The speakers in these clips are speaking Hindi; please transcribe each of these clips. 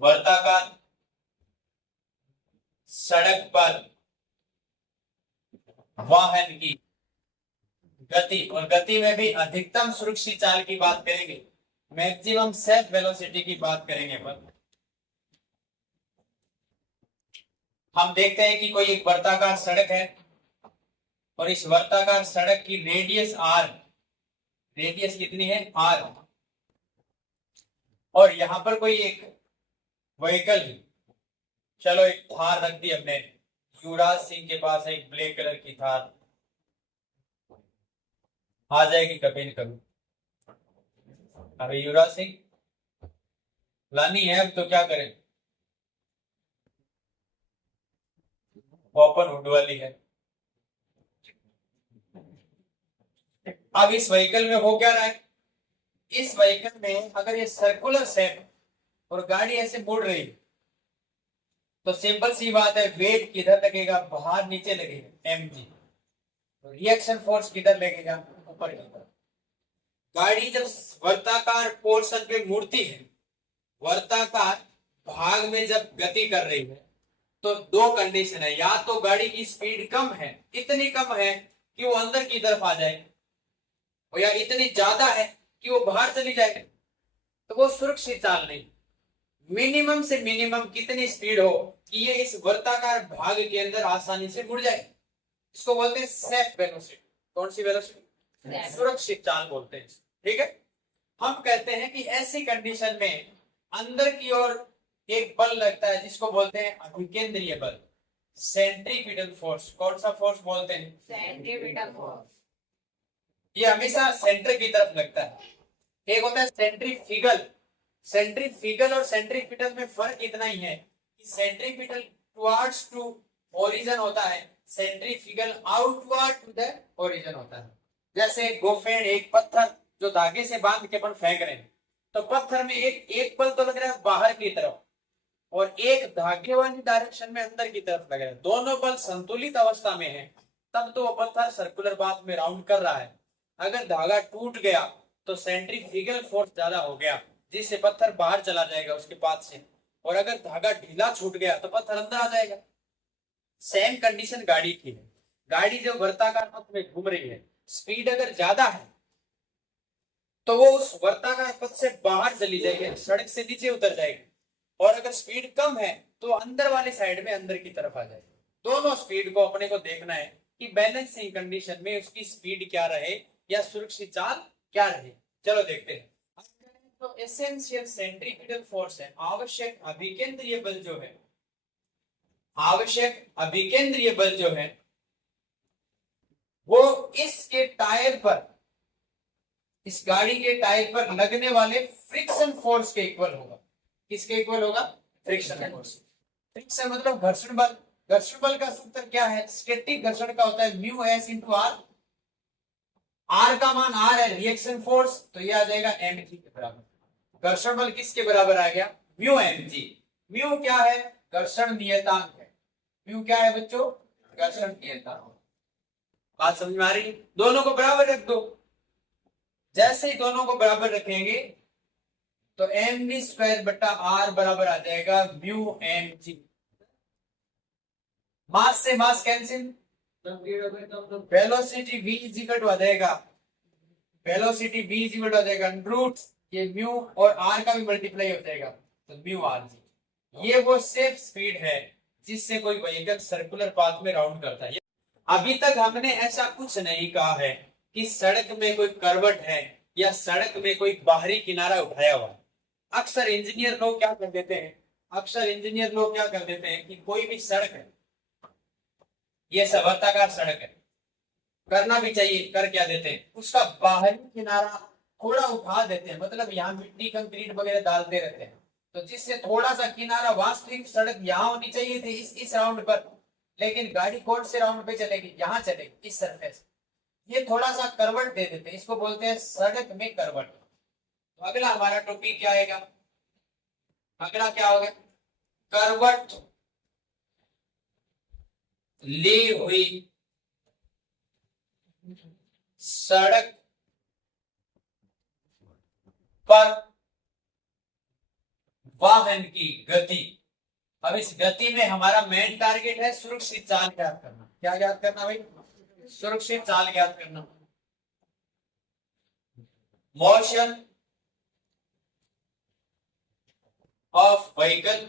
वर्ताकार सड़क पर वाहन की गति, और गति में भी अधिकतम सुरक्षित चाल की बात करेंगे, मैक्सिमम सेफ वेलोसिटी की बात करेंगे। पर हम देखते हैं कि कोई एक वर्ताकार सड़क है और इस वर्ताकार सड़क की रेडियस आर, रेडियस कितनी है आर, और यहां पर कोई एक व्हीकल, चलो एक थार रख दी हमने, युवराज सिंह के पास एक ब्लैक कलर की थार आ जाएगी कभी न कभी। अभी युवराज सिंह लानी है, अब तो क्या करें, ओपन हुड वाली है। अब इस व्हीकल में हो क्या रहा है, इस व्हीकल में अगर ये सर्कुलर शेप और गाड़ी ऐसे मुड़ रही है तो सिंपल सी बात है, वेट किधर लगेगा, बाहर नीचे लगेगा mg, रिएक्शन फोर्स किधर लगेगा, ऊपर की तरफ। गाड़ी जब वर्ताकार पोर्शन पे मुड़ती है, वर्ताकार भाग में जब गति कर रही है, तो दो कंडीशन है, या तो गाड़ी की स्पीड कम है, इतनी कम है कि वो अंदर की तरफ आ जाए, और या इतनी ज्यादा है कि वो बाहर चली जाए, तो वो सुरक्षित चाल नहीं। मिनिमम से मिनिमम कितनी स्पीड हो कि ये इस वर्ताकार भाग के अंदर आसानी से मुड़ जाए, इसको बोलते हैं सेफ वेलोसिटी। कौन सी वेलोसिटी, सुरक्षित चाल बोलते हैं। ठीक है, हम कहते हैं कि ऐसी कंडीशन में अंदर की ओर एक बल लगता है जिसको बोलते हैं अभिकेंद्रीय बल, सेंट्रीपिटल फोर्स। कौन सा फोर्स बोलते हैं, सेंट्रीपिटल फोर्स। ये हमेशा सेंटर की तरफ लगता है। एक होता है सेंट्रीफ्यूगल, सेंट्रीफ्यूगल और सेंट्रीपिटल में फर्क इतना ही है कि सेंट्रीपिटल टुवर्ड्स टू ओरिजिन होता है, centrifugal outward to the origin होता है। जैसे गोफेन, एक पत्थर जो धागे से बांध के अपन फेंक रहे हैं, तो पत्थर में एक बल तो लग रहा है बाहर की तरफ, और एक धागे वाली डायरेक्शन में अंदर की तरफ लग रहा है। दोनों बल संतुलित अवस्था में है, तब तो वो पत्थर सर्कुलर पाथ में राउंड कर रहा है। अगर धागा टूट गया तो सेंट्रीफ्यूगल फोर्स ज्यादा हो गया, जिससे पत्थर बाहर चला जाएगा उसके पाथ से, और अगर धागा ढीला छूट गया तो पत्थर अंदर आ जाएगा। सेम कंडीशन गाड़ी की है। गाड़ी जो वर्ताकार पथ में घूम रही है, स्पीड अगर ज्यादा है तो वो उस वर्ताकार पथ से बाहर चली जाएगी, सड़क से नीचे उतर जाएगी, और अगर स्पीड कम है तो अंदर वाली साइड में अंदर की तरफ आ जाएगी। दोनों स्पीड को अपने को देखना है कि बैलेंसिंग कंडीशन में उसकी स्पीड क्या रहे या सुरक्षित चाल क्या रहे। चलो देखते हैं। तो एसेंशियल सेंट्रीपिटल फोर्स है, आवश्यक अभिकेंद्रीय बल जो है, आवश्यक अभिकेंद्रीय बल जो है वो इसके टायर पर, इस गाड़ी के टायर पर लगने वाले फ्रिक्शन फोर्स के इक्वल होगा। किसके इक्वल होगा, फ्रिक्शन फोर्स। फ्रिक्शन मतलब घर्षण बल। घर्षण बल का सूत्र क्या है, स्टैटिक घर्षण का होता है mu S into R. R का मान आर है, रिएक्शन फोर्स, तो ये आ जाएगा एम जी के बराबर। घर्षण बल किसके बराबर आ गया, म्यू एम जी। म्यू क्या है, घर्षण नियतांक है। म्यू क्या है बच्चों, घर्षण नियतांक। बात समझ में आ रही है, दोनों को बराबर रख दो। जैसे ही दोनों को बराबर रखेंगे तो एम वी स्क्वायर बटा आर बराबर आ जाएगा म्यू एम जी। मास से mass cancel, velocity v is equal to आ जाएगा, velocity v is equal to आ जाएगा रूट ये म्यू और r का भी मल्टीप्लाई हो जाएगा, तो म्यू आर जी। ये वो सेफ स्पीड है जिससे कोई व्हीकल सर्कुलर पाथ में राउंड करता है। अभी तक हमने ऐसा कुछ नहीं कहा है कि सड़क में कोई करवट है या सड़क में कोई बाहरी किनारा उठाया हुआ है। अक्सर इंजीनियर लोग क्या कर देते हैं, अक्सर इंजीनियर लोग क्या कर देते हैं कि कोई भी सड़क है, ये वर्ताकार सड़क है, करना भी चाहिए, कर क्या देते हैं, उसका बाहरी किनारा थोड़ा उठा देते हैं, मतलब यहाँ मिट्टी कंक्रीट वगैरह डालते रहते हैं, तो जिससे थोड़ा सा किनारा, वास्तविक सड़क यहाँ होनी चाहिए थी इस राउंड पर, लेकिन गाड़ी कौन से राउंड पे चलेगी, यहाँ चलेगी इस सरफेस, ये थोड़ा सा करवट दे देते हैं, इसको बोलते हैं सड़क में करवट। तो अगला हमारा टॉपिक क्या आएगा, अगला क्या होगा, करवट ली हुई सड़क पर वाहन की गति। अब इस गति में हमारा मेन टारगेट है सुरक्षित चाल ज्ञात करना। क्या ज्ञात करना भाई? सुरक्षित चाल ज्ञात करना। Motion of vehicle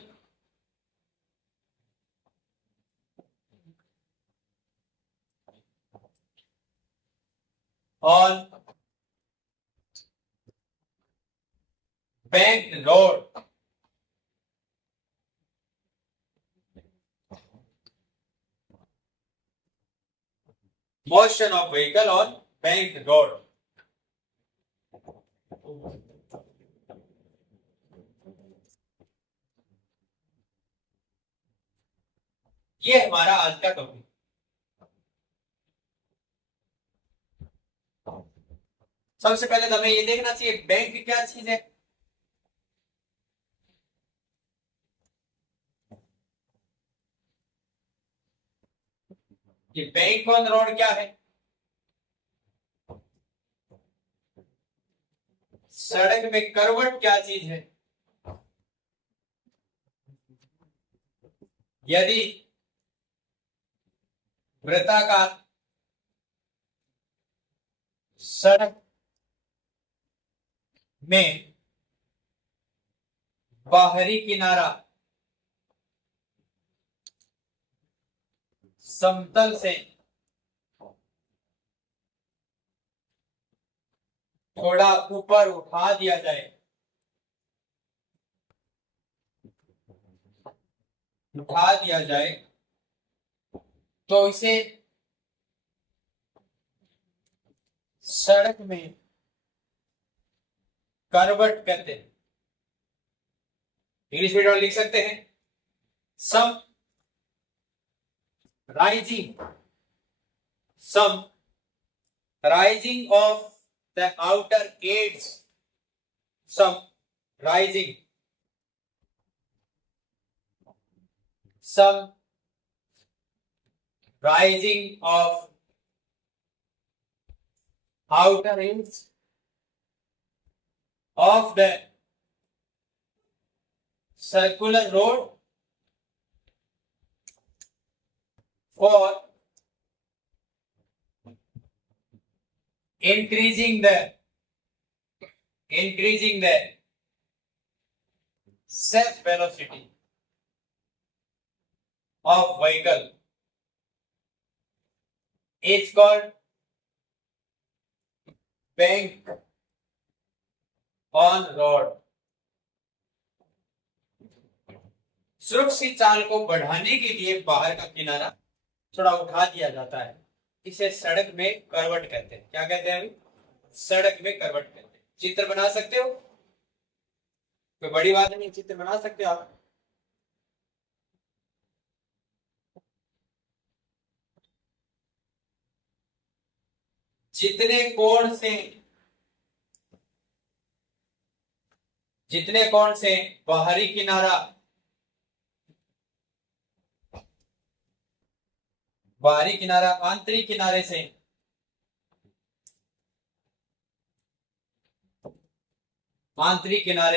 on bank road motion of vehicle on banked road। ये हमारा आज का टॉपिक। सबसे पहले तो हमें ये देखना चाहिए बैंक क्या चीज है। ये बैंक ऑन रोड क्या है? सड़क में करवट क्या चीज है? यदि वृत्ताकार सड़क में बाहरी किनारा समतल से थोड़ा ऊपर उठा दिया जाए, तो इसे सड़क में करवट कहते हैं। इंग्लिश मीडियम लिख सकते हैं सम rising of the outer edge, some rising of outer edge of the circular road for increasing the safe velocity of vehicle is called bank on road। सुरक्षित चाल को बढ़ाने के लिए बाहर का किनारा थोड़ा उठा दिया जाता है, इसे सड़क में करवट कहते हैं। क्या कहते हैं अभी? सड़क में करवट कहते हैं। चित्र बना सकते हो, कोई बड़ी बात नहीं, चित्र बना सकते हो आप। जितने कोण से बाहरी किनारा आंतरिक किनारे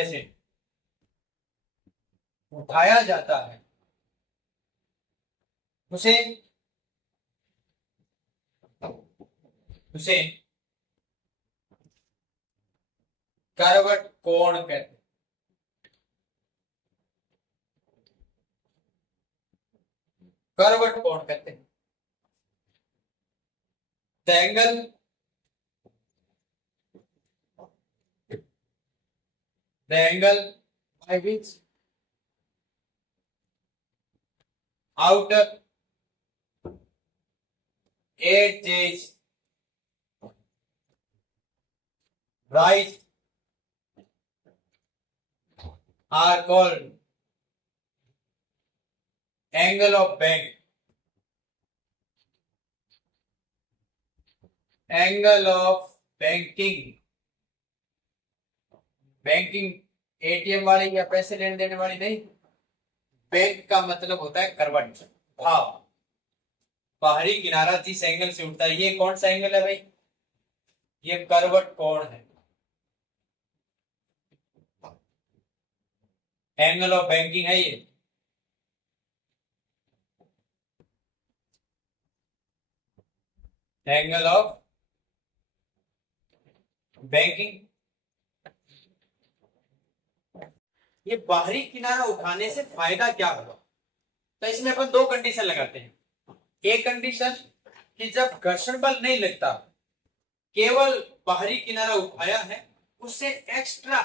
से उठाया जाता है, उसे करवट कोण कहते हैं। करवट कोण कहते हैं। The angle by which outer edges rise are called angle of bank। Angle of banking ATM वाली या पैसे लेने देने वाली नहीं। बैंक का मतलब होता है करवट, भाव, बाहरी किनारा जिस एंगल से उठता है। ये कौन सा एंगल है भाई? ये करवट कोण है। एंगल ऑफ बैंकिंग है ये। Angle of banking. ये बाहरी किनारा उठाने से फायदा क्या होगा? तो इसमें अपन दो कंडीशन लगाते हैं। एक कंडीशन कि जब घर्षण बल नहीं लगता, केवल बाहरी किनारा उठाया है, उससे एक्स्ट्रा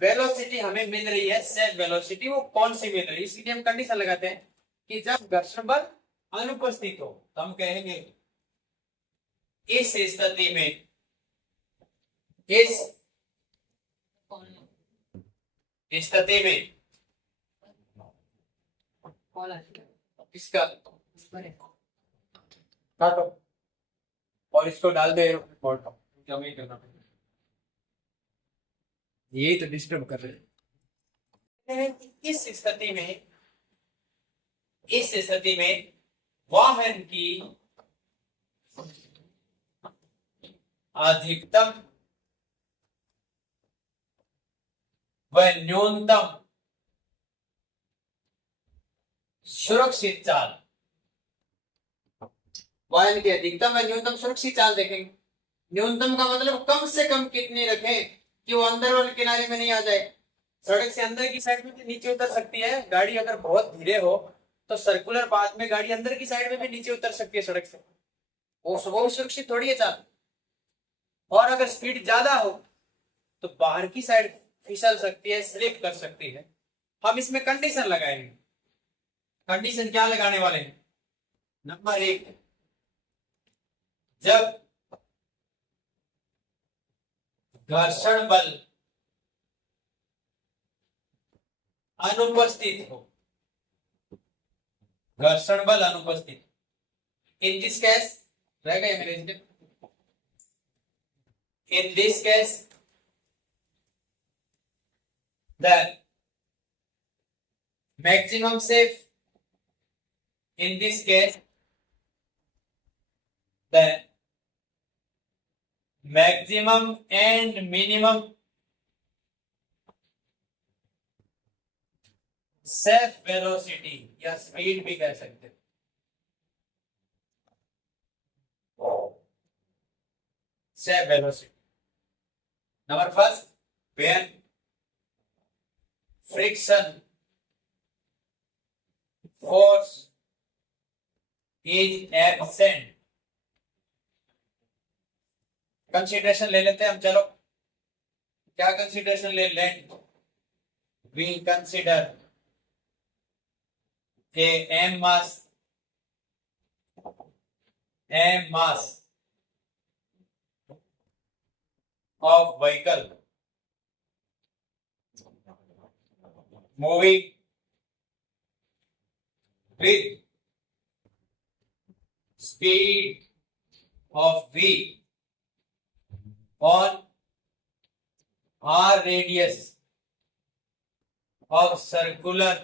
वेलोसिटी हमें मिल रही है, सेट वेलोसिटी, वो कौन सी मिल रही है? इसलिए हम कंडीशन लगाते हैं कि जब घर्षण बल अनुपस्थित हो तो हम कहेंगे इस स्थिति में, इस स्थिति में इसका काटो और इसको डाल दे क्या नहीं करना, यही तो डिस्टर्ब कर रहे हैं। इस स्थिति में वाहन की अधिकतम व न्यूनतम सुरक्षित चाल, वाहन की अधिकतम व न्यूनतम सुरक्षित चाल देखेंगे। न्यूनतम का मतलब कम से कम कितनी रखें कि वो अंदर वाले किनारे में नहीं आ जाए। सड़क से अंदर की साइड में भी नीचे उतर सकती है गाड़ी, अगर बहुत धीरे हो तो सर्कुलर पाथ में गाड़ी अंदर की साइड में भी नीचे उतर सकती है सड़क से, वो सुरक्षित थोड़ी है चाल। और अगर स्पीड ज्यादा हो तो बाहर की साइड फिसल सकती है, स्लिप कर सकती है। हम इसमें कंडीशन लगाएंगे। कंडीशन क्या लगाने वाले हैं? नंबर एक, जब घर्षण बल अनुपस्थित हो, घर्षण बल अनुपस्थित, इन दिस केस रहेगा ये मेरे, in this case the maximum safe, in this case the maximum and minimum safe velocity या स्पीड भी कह सकते हैं, safe velocity. Number first, when friction force is absent, consideration ले लेते हैं हम। चलो क्या कंसीडरेशन ले लें? we consider a m mass of vehicle moving with speed of v on r radius of circular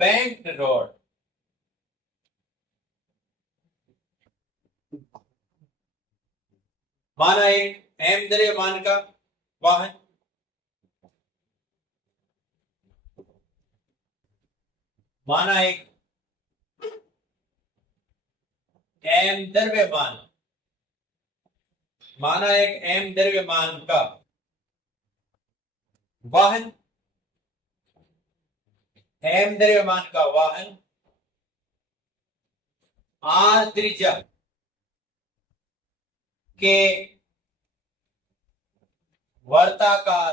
banked road. माना एक m द्रव्यमान का वाहन, माना एक m द्रव्यमान, माना एक m द्रव्यमान का वाहन, m द्रव्यमान का वाहन r त्रिज्या के वर्ताकार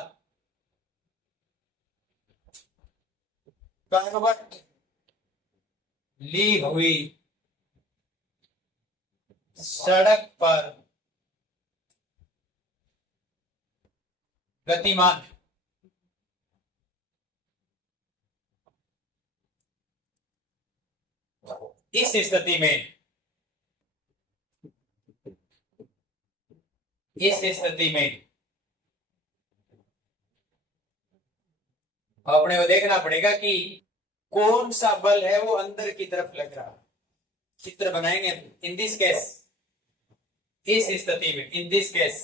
कर्वट ली हुई सड़क पर गतिमान, इस स्थिति में, इस स्थिति में अपने को देखना पड़ेगा कि कौन सा बल है वो अंदर की तरफ लग रहा है। चित्र बनाएंगे। इन दिस केस, इस स्थिति में, इन दिस केस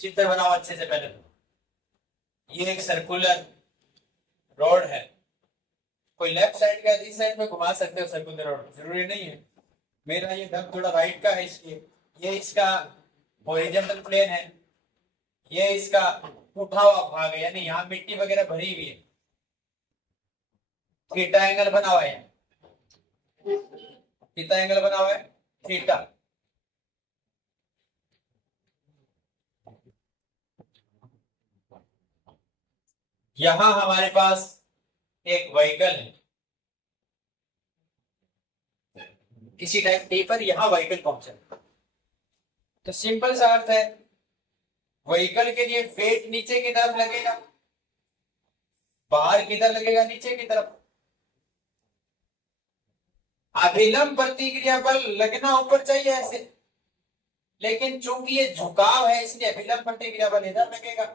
चित्र बनाओ अच्छे से पहले। ये एक सर्कुलर रोड है, कोई लेफ्ट साइड का इस साइड में घुमा सकते हो सर्कुलर रोड, जरूरी नहीं है। मेरा ये ढब थोड़ा राइट का है इसलिए। ये इसका हॉरिजॉन्टल प्लेन है, ये इसका उठा हुआ भाग है, यानी यहाँ मिट्टी वगैरह भरी हुई है। थीटा एंगल बना हुआ है, थीटा एंगल बना हुआ है, थीटा। यहां हमारे पास एक व्हीकल है, किसी टाइम टी पर यहां व्हीकल पहुंचा, तो सिंपल सा अर्थ है, व्हीकल के लिए वेट नीचे की तरफ लगेगा, बाहर किधर लगेगा, नीचे की तरफ। अभिलंब प्रतिक्रिया बल लगना ऊपर चाहिए ऐसे, लेकिन चूंकि ये झुकाव है इसलिए अभिलंब प्रतिक्रिया बल इधर लगेगा।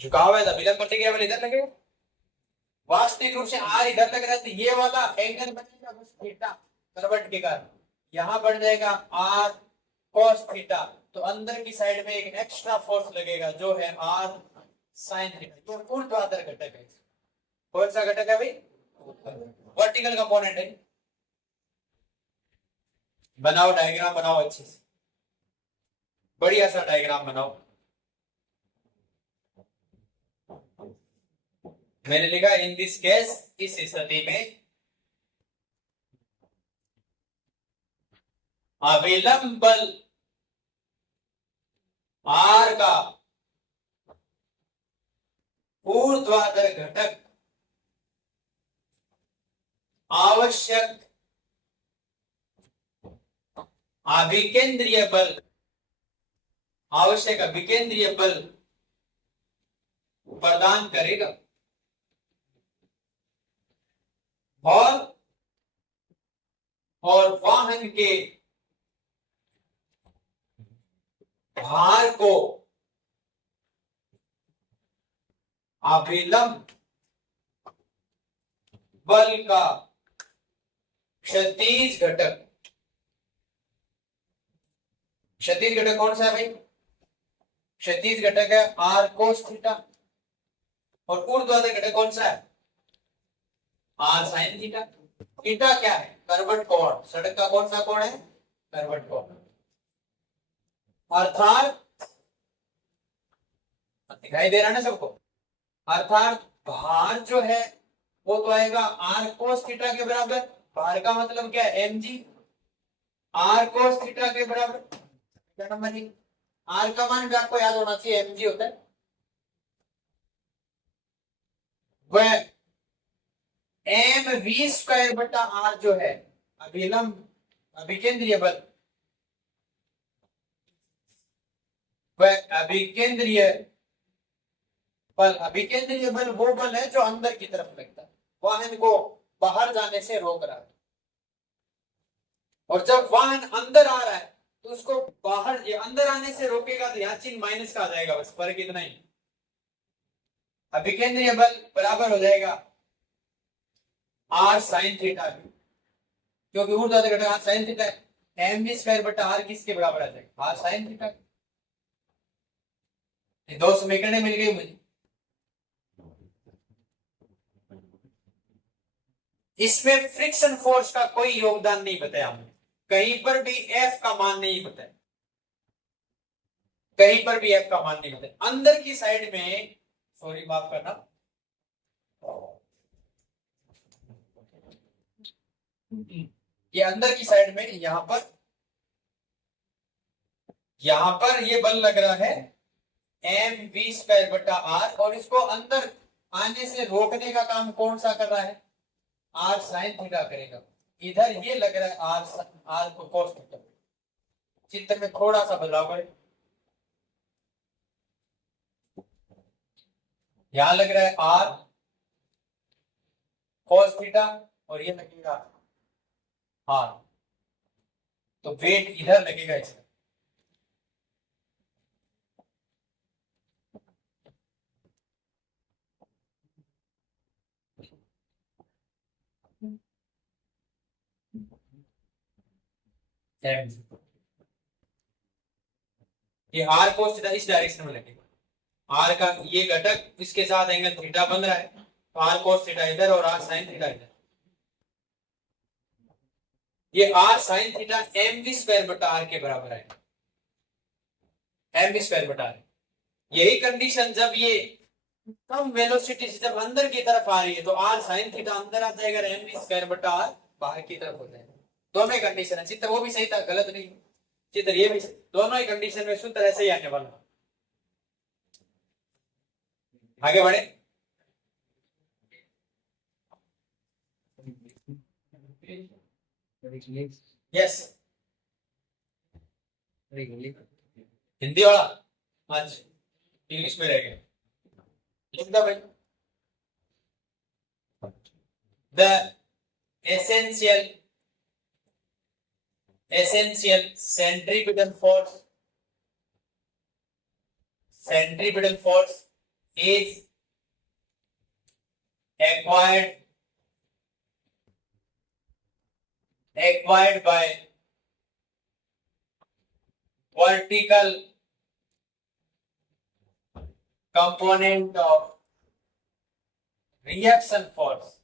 झुकाव है तो अभिलंब प्रतिक्रिया बल इधर लगेगा। वास्तविक रूप से आर इधर लग रहा है तो ये वाला एंगल बनेगा बस थीटा करवट के कारण, यहां बढ़ जाएगा आर cos थीटा, तो अंदर की साइड में एक एक्स्ट्रा फोर्स लगेगा जो है आर साइन थीटा। तो ऊर्ध्वाधर घटक है। कौन सा घटक है भाई? वर्टिकल कंपोनेंट है। बनाओ डायग्राम, बनाओ अच्छे से, बढ़िया सा डायग्राम बनाओ। मैंने लिखा इन दिस केस, इस स्थिति में अविलंब बल आर का ऊर्ध्वाधर घटक आवश्यक अभिकेंद्रीय बल, आवश्यक अभिकेंद्रीय बल प्रदान करेगा और वाहन के भार को अभिलंब बल का क्षैतिज घटक, क्षैतिज घटक कौन सा है भाई? क्षैतिज घटक है आर कोस थीटा, और ऊर्ध्वाधर घटक कौन सा है? R sine theta. थीटा क्या है? कर्वट कोण, सड़क का कौन सा कोण है? कर्वट कोण। अर्थात दिखाई दे रहा है ना सबको? अर्थात भार जो है वो तो आएगा आर कोस थीटा के बराबर। भार का मतलब क्या है? M G. R cos theta के बराबर, क्या नंबर है? आर का मान भी आपको याद होना चाहिए, एम जी होता है। वह एम वी स्क्वायर बटा आर जो है अभिलंब अभिकेंद्रीय बल, वह अभिकेंद्रीय बल, अभिकेंद्रीय बल वो बल है जो अंदर की तरफ लगता है, वाहन को बाहर जाने से रोक रहा है। और जब वाहन अंदर आ रहा है तो उसको बाहर अंदर आने से रोकेगा, तो यहां चिन्ह माइनस का आ जाएगा, बस फर्क इतना ही। अभिकेंद्रीय बल बराबर हो जाएगा आर साइन थीटा, क्योंकि ऊर्ध्वाधर घटक आर साइन थीटा है। एम वी स्क्वायर बटा आर किसके बराबर आ जाएगा? R sine theta. दो समीकरण मिल गई मुझे। इसमें फ्रिक्शन फोर्स का कोई योगदान नहीं बताया हमने, कहीं पर भी एफ का मान नहीं बताया, कहीं पर भी एफ का मान नहीं बताया। अंदर की साइड में, सॉरी माफ करना, ये अंदर की साइड में यहां पर ये बल लग रहा है एम वी स्क्वायर बटा आर, और इसको अंदर आने से रोकने का काम कौन सा कर रहा है? आर साइन थीटा करेगा। इधर ये लग रहा है आर को कोस थीटा। चित्र में थोड़ा सा बदलाव है, यहां लग रहा है आर कोस थीटा और ये लगेगा आर, तो वेट इधर लगेगा इसका। ये आर कोस थीटा इस डायरेक्शन में लगेगा, आर का ये घटक इसके साथ एंगल थीटा बन रहा है, तो आर कोस थीटा इधर और आर साइन थीटा इधर। ये R sine theta M V square बटा आर के बराबर है, एम वी स्क्वायर बटा आर। यही कंडीशन जब ये कम वेलोसिटी से जब अंदर की तरफ आ रही है तो आर साइन थीटा अंदर आ जाएगा, एम वी स्क्वायर बटा आर बाहर की तरफ हो जाएगा। दोनों ही कंडीशन है, चित्र वो भी सही था, गलत नहीं, चित्र ये भी सही, दोनों ही कंडीशन में सूत्र ऐसे ही आने वाला। आगे बढ़े, यस हिंदी वाला आज इंग्लिश में रहेगा, लिख दो भाई। The essential centripetal force is acquired by vertical component of reaction force,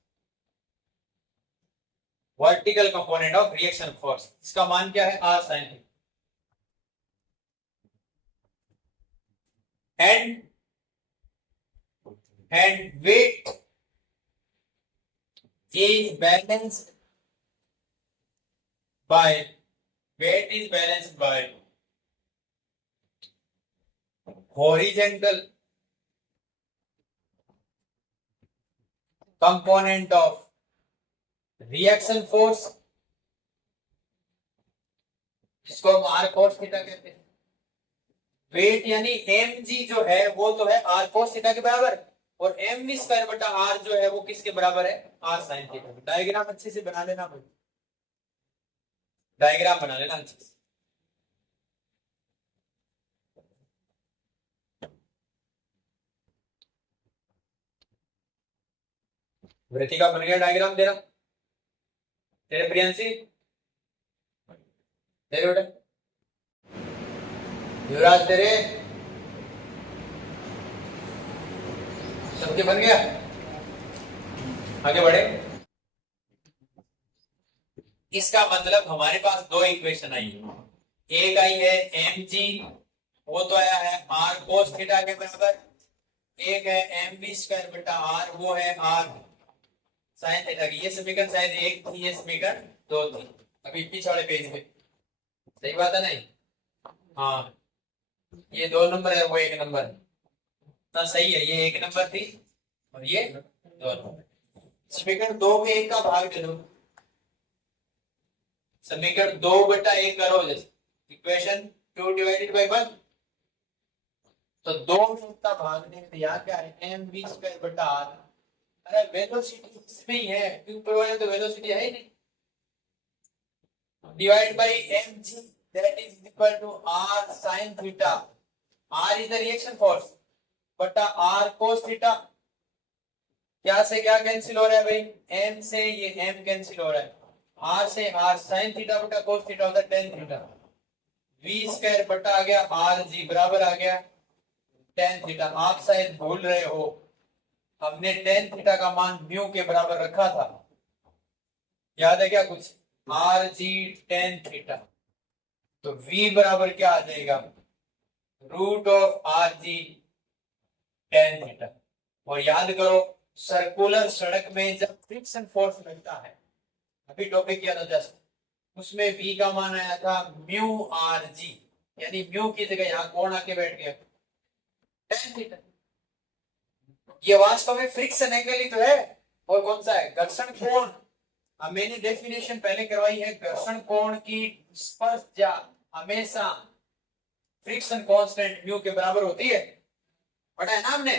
vertical component of reaction force, इसका मान क्या है, R sine and weight is balanced by horizontal component of reaction force, जिसको हम आर कोस थीटा कहते हैं। वेट यानी एम जी जो है वो तो है आर कोस थीटा के बराबर, और एम वी स्क्वायर बटा आर जो है वो किसके बराबर है, आर साइन थीटा। डायग्राम अच्छे से बना लेना भाई, डायग्राम बना लेना अच्छे से। वृत्ति का बन गया डायग्राम तेरा, तेरे प्रियंशी, तेरे बेटा युवराज, तेरे सबके बन गया। आगे बढ़े, इसका मतलब हमारे पास दो इक्वेशन आई है, एक आई है एम जी, वो तो आया है आर कोस थीटा के बराबर, एक है एम वी स्क्वायर बटा आर, वो है आर साइन थीटा की। ये समीकरण शायद एक थी, ये समीकरण दो थी, अभी पीछे वाले पेज पे, सही बात है नहीं? हाँ, ये 2 नंबर है, वो 1 नंबर है, हाँ सही है, ये 1 नंबर थी और ये 2 नंबर। समीकरण 2 में 1 का भाग दे दो, समीकरण 2 बटा 1 करो, जैसे इक्वेशन 2 डिवाइडेड बाय 1, तो 2 में 1 का भाग देंगे तो यहाँ क्या है, एम वी स्क्वायर बटा आर। अरे वेलोसिटी इसमें ही है, ऊपर वाले तो वेलोसिटी है ही नहीं, divide by M G, that is equal to R sine theta, R is the reaction force, बटा आर कोस थीटा। क्या से क्या कैंसिल हो रहा है भाई, एम से ये एम कैंसिल हो रहा है, आर से आर साइन थीटा बटा कोस थीटा होता है टेन थीटा, वी स्क्वायर बटा आ गया आर जी बराबर आ गया टेन थीटा। आप शायद भूल रहे हो, हमने टेन थीटा का मान म्यू के बराबर रखा था, याद है क्या कुछ, आर जी टेन थीटा, तो v बराबर क्या आ जाएगा, root of R G tan theta. और याद करो, सर्कुलर सड़क में जब फ्रिक्शन फोर्स लगता है, अभी टॉपिक किया था जस्ट, उसमें v का मान आया था म्यू आर जी, यानी म्यू की जगह यहाँ कौन आके बैठ गया, टेन थीटा। ये वास्तव में फ्रिक्शन एंगल ही तो है, और कौन सा है, घर्षण कोण। अब मैंने डेफिनेशन पहले करवाई है, घर्षण कोण की स्पर्शजा हमेशा फ्रिक्शन कांस्टेंट म्यू के बराबर होती है, पता है ना हमने।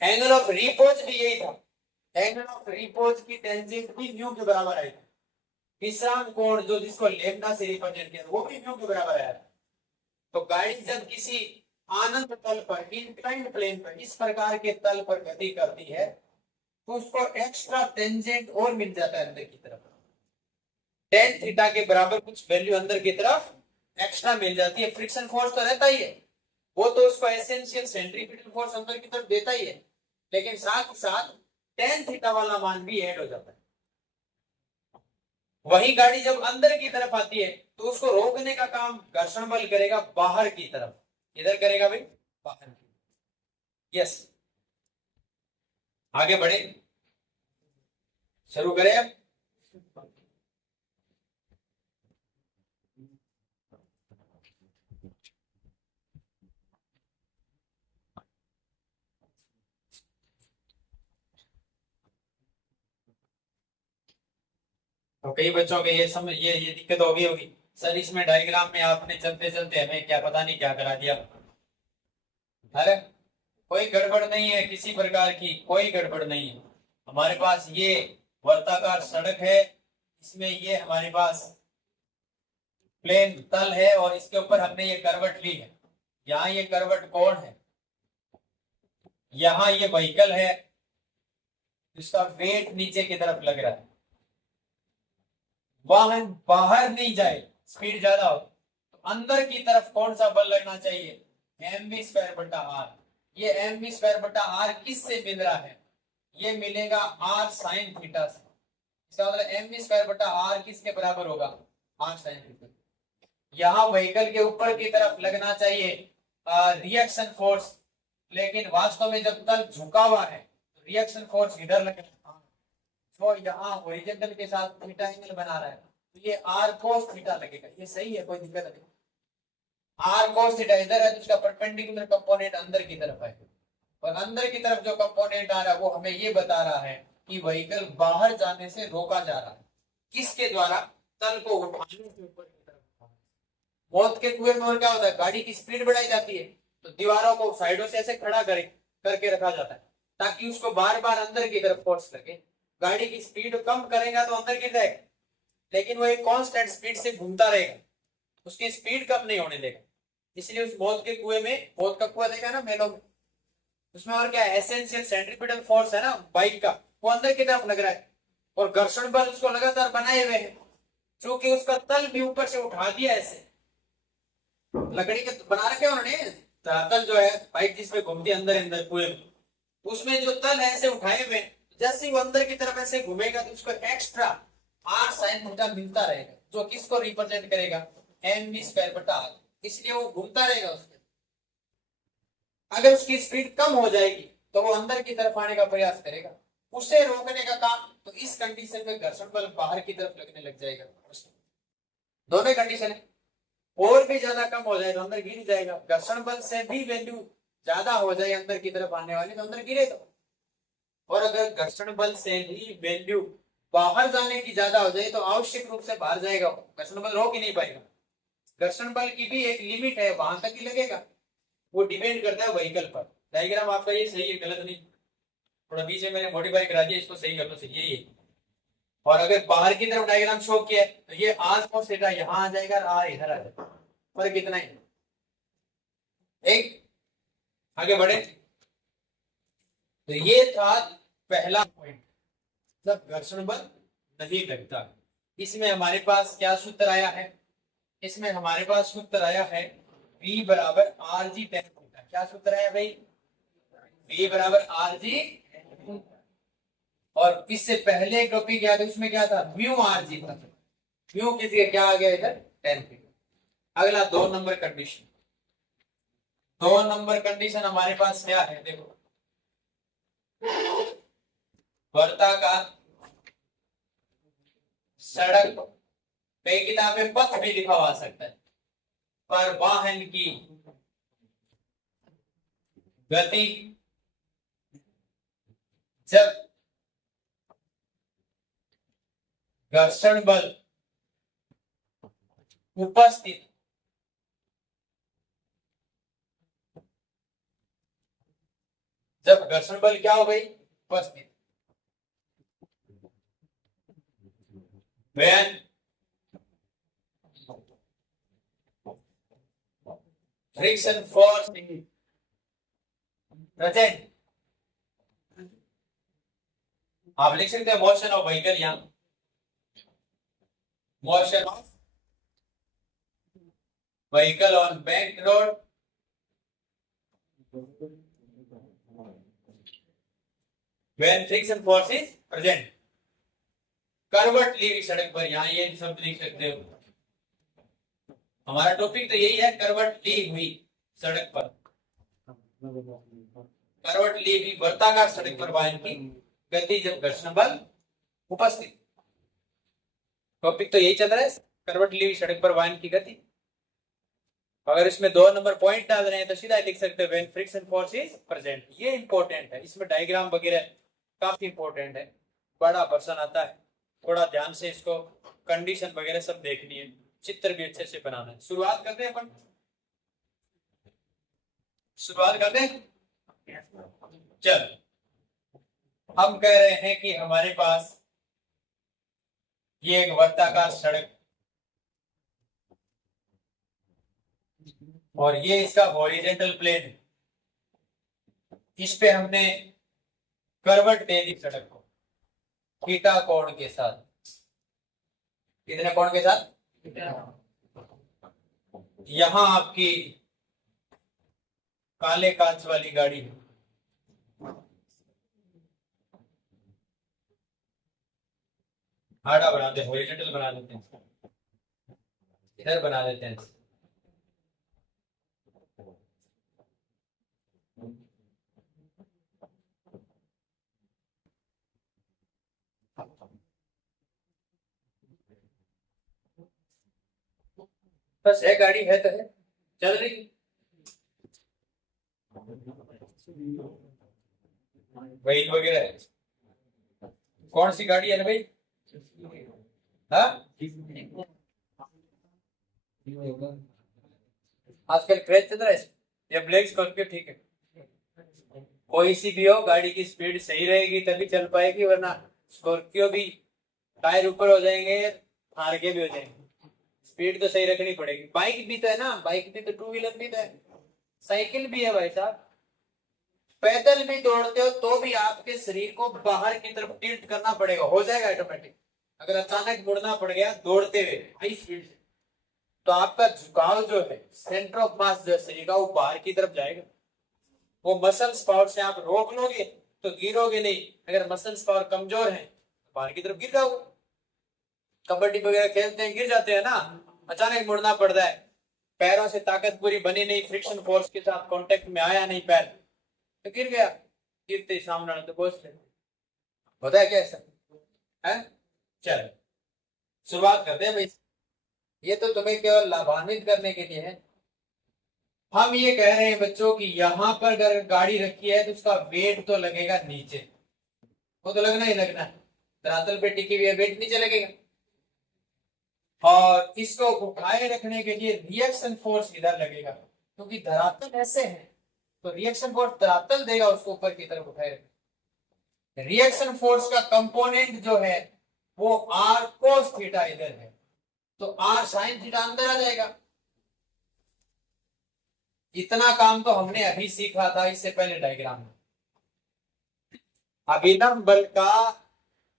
एंगल ऑफ रिपोज भी यही था, एंगल ऑफ रिपोज की टेंजेंट भी म्यू के बराबर आई, विश्राम कोण जो जिसको लेम्डा से रिप्रेजेंट किया वो भी म्यू के बराबर आया। तो गाड़ी जब किसी आनंद तल पर, इंक्लाइंड प्लेन पर, इस प्रकार के तल पर गति करती है तो उसको एक्स्ट्रा टेंजेंट और मिल जाता है अंदर की तरफ, टेन थीटा के बराबर कुछ वैल्यू अंदर की तरफ एक्स्ट्रा मिल जाती है। फ्रिक्शन फोर्स तो रहता ही है, वो तो उसको एसेंशियल सेंट्रीपिटल फोर्स अंदर की तरफ देता ही है, लेकिन साथ ही साथ टेन थीटा वाला मान भी ऐड हो जाता है। वही गाड़ी जब अंदर की तरफ आती है तो उसको रोकने का काम घर्षण बल करेगा बाहर की तरफ। इधर करेगा भाई, बाहर की। यस, आगे बढ़े, शुरू करें अब। तो कई बच्चों के ये समझ ये दिक्कत होगी सर, इसमें डायग्राम में आपने चलते चलते हमें क्या पता नहीं क्या करा दिया। अरे कोई गड़बड़ नहीं है, किसी प्रकार की कोई गड़बड़ नहीं है। हमारे पास ये वर्ताकार सड़क है, इसमें ये हमारे पास प्लेन तल है और इसके ऊपर हमने ये करवट ली है। यहाँ ये करवट कोण है, यहाँ ये व्हीकल है, इसका वेट नीचे की तरफ लग रहा है। वाहन बाहर नहीं जाए, स्पीड ज्यादा हो तो अंदर की तरफ कौन सा बल लगना चाहिए, mv स्क्वायर बटा आर। ये mv स्क्वायर बटा आर किससे मिल रहा है, ये मिलेगा आर साइन थीटा से। इसका मतलब mv स्क्वायर बटा आर किसके बराबर होगा, आर साइन थीटा। यहाँ व्हीकल के ऊपर की तरफ लगना चाहिए रिएक्शन फोर्स, लेकिन वास्तव में जब तल झुका हुआ है तो रिएक्शन फोर्स इधर लगेगा, तो यहाँ हॉरिजॉन्टल के साथ थीटा एंगल बना रहा है तो ये आर कोस थीटा लगेगा। ये सही है, कोई दिक्कत नहीं। आर कोस थीटा इधर है तो इसका परपेंडिकुलर कंपोनेंट अंदर की तरफ है, और अंदर की तरफ जो कंपोनेंट आ रहा है वो हमें ये बता रहा है कि व्हीकल बाहर जाने से रोका जा रहा है। किसके द्वारा, तल को उठाने से ऊपर की तरफ। मौत के कुएं में और क्या होता है, गाड़ी की स्पीड बढ़ाई जाती है तो दीवारों को साइडों से ऐसे खड़ा करके रखा जाता है ताकि उसको बार बार अंदर की तरफ फोर्स लगे। गाड़ी की स्पीड कम करेगा तो अंदर गिर जाएगा, लेकिन वो एक कांस्टेंट स्पीड से घूमता रहेगा, उसकी स्पीड कम नहीं होने देगा। इसलिए उस मौत के कुएं में, मौत का कुआं देखा ना मेलों में, उसमें और क्या एसेंशियल सेंट्रीपिटल फोर्स है ना बाइक का, वो अंदर की तरफ लग रहा है और घर्षण बल उसको लगातार बनाए हुए हैं। क्योंकि उसका तल भी ऊपर से उठा दिया ऐसे, लकड़ी के बना रखे उन्होंने तल जो है बाइक जिसमें घूमती है अंदर अंदर कुएं में, उसमें जो तल है ऐसे उठाए हुए, जैसे वो अंदर की तरफ ऐसे घूमेगा तो उसको एक्स्ट्रा आर साइन थीटा मिलता रहेगा, जो किसको रिप्रेजेंट करेगा, mv स्क्वायर बटा आर। इसलिए वो घूमता रहेगा उसके। अगर उसकी स्पीड कम हो जाएगी तो वो अंदर की तरफ आने का प्रयास करेगा, उसे रोकने का काम, तो इस कंडीशन में घर्षण बल बाहर की तरफ लगने लग जाएगा। दोनों कंडीशन है, और भी ज्यादा कम हो जाए तो अंदर गिर जाएगा, घर्षण बल से भी वैल्यू ज्यादा हो जाए अंदर की तरफ आने वाली तो अंदर गिरे तो। और अगर घर्षण बल से भी वैल्यू बाहर जाने की ज्यादा हो जाए तो आवश्यक रूप से बाहर जाएगा, घर्षण बल रोक ही नहीं पाएगा। घर्षण बल की भी एक लिमिट है, वहां तक ही लगेगा, वो डिपेंड करता है व्हीकल पर। डायग्राम आपका ये सही है, गलत नहीं, थोड़ा बीच में मैंने मॉडिफाई करा दिया, इसको सही कर लो, सही यही है। और अगर बाहर की तरफ डायग्राम शो किया है तो ये आर कोस थीटा यहाँ आ जाएगा और आर इधर आ जाएगा, फर्क कितना है। एक आगे बढ़े, तो ये था पहला पॉइंट, जब घर्षण बल नहीं लगता। इसमें हमारे पास क्या सूत्र आया है, इसमें हमारे पास सूत्र आया है V बराबर आर जी टेन थीटा। क्या सूत्र आया भाई, V बराबर आर जी, और इससे पहले एक टॉपिक याद है उसमें क्या था, म्यू आर जी था, म्यू किसी का क्या आ गया इधर, टेन थीटा। अगला 2 नंबर कंडीशन, 2 नंबर कंडीशन हमारे पास क्या है, देखो वर्ताकार सड़क, कई किताबें पथ भी लिखा हुआ सकता है, पर वाहन की गति जब घर्षण बल उपस्थित जब घर्षण बल क्या हो गई, उपस्थित, when friction force present, आप लिख सकते हैं मोशन ऑफ व्हीकल, यहां motion of vehicle on bank road when friction force is present. करवट ली हुई सड़क पर, यहां ये शब्द लिख सकते हो, हमारा टॉपिक तो यही है, करवट ली हुई सड़क पर, करवट ली हुई वर्ताकार सड़क पर वाहन की गति जब घर्षण बल उपस्थित, टॉपिक तो यही चल रहा है, करवट ली हुई सड़क पर वाहन की गति। अगर इसमें 2 नंबर पॉइंट डाल रहे हैं तो सीधा लिख सकते हैं when friction force is present. ये इंपॉर्टेंट है, इसमें डायग्राम वगैरह काफी इंपॉर्टेंट है, बड़ा पर्सन आता है, थोड़ा ध्यान से इसको कंडीशन वगैरह सब देखनी है, चित्र भी अच्छे से बनाना है। शुरुआत करते हैं अपन, शुरुआत करते हैं। चल, हम कह रहे हैं कि हमारे पास ये एक वर्ताकार सड़क और ये इसका हॉरिजॉन्टल प्लेन है, इस पे हमने करवट दे दी सड़क को थीटा कोण के साथ। कितने कोण के साथ? यहां आपकी काले कांच वाली गाड़ी है, आड़ा बना देते, हॉरिजॉन्टल बना देते हैं, इधर बना देते हैं। बस है, गाड़ी है तो है, चल रही। वही वगैरह है, कौन सी गाड़ी है ना भाई? हाँ, आजकल क्रेज चल रहा है, ये ब्लैक स्कॉर्पियो ठीक है, कोई सी भी हो, गाड़ी की स्पीड सही रहेगी तभी चल पाएगी, वरना स्कॉर्पियो भी टायर ऊपर हो जाएंगे, हार के भी हो जाएंगे, स्पीड तो सही रखनी पड़ेगी। बाइक भी तो है ना, बाइक भी तो, टू व्हीलर भी तो है, साइकिल भी है भाई साहब, पैदल भी दौड़ते हो तो भी आपके शरीर को बाहर की तरफ टिल्ट करना पड़ेगा, हो जाएगा ऑटोमेटिक। अगर अचानक मुड़ना पड़ गया दौड़ते हुए हाई स्पीड से, तो आपका झुकाव जो है, सेंटर ऑफ मास जो शरीर का, वो बाहर की तरफ जाएगा, वो मसल्स पावर से आप रोक लोगे तो गिरोगे नहीं, अगर मसल्स पावर कमजोर है तो बाहर की तरफ गिर जाओगे। कबड्डी वगैरह खेलते हैं, गिर जाते हैं ना, अचानक मुड़ना पड़ता है, पैरों से ताकत पूरी बनी नहीं, फ्रिक्शन फोर्स के साथ कांटेक्ट में आया नहीं पैर, तो गिर गया, गिरते सामने तो बोझ ले, होता है क्या ऐसा है? चलो शुरुआत करते हैं भाई, ये तो तुम्हें केवल लाभान्वित करने के लिए है। हम ये कह रहे हैं बच्चों की यहां पर अगर गाड़ी रखी है तो उसका वेट तो लगेगा नीचे, वो तो लगना ही लगना है, धरातल पे टिकी हुई है, वेट नीचे लगेगा, और इसको उठाए रखने के लिए रिएक्शन फोर्स इधर लगेगा, क्योंकि धरातल ऐसे है तो रिएक्शन फोर्स धरातल देगा उसको ऊपर की तरफ उठाए रखने। रिएक्शन फोर्स का कंपोनेंट जो है वो आर कोस थीटा इधर है, तो आर साइन थीटा अंदर आ जाएगा। इतना काम तो हमने अभी सीखा था इससे पहले डायग्राम में। अभिलंब बल का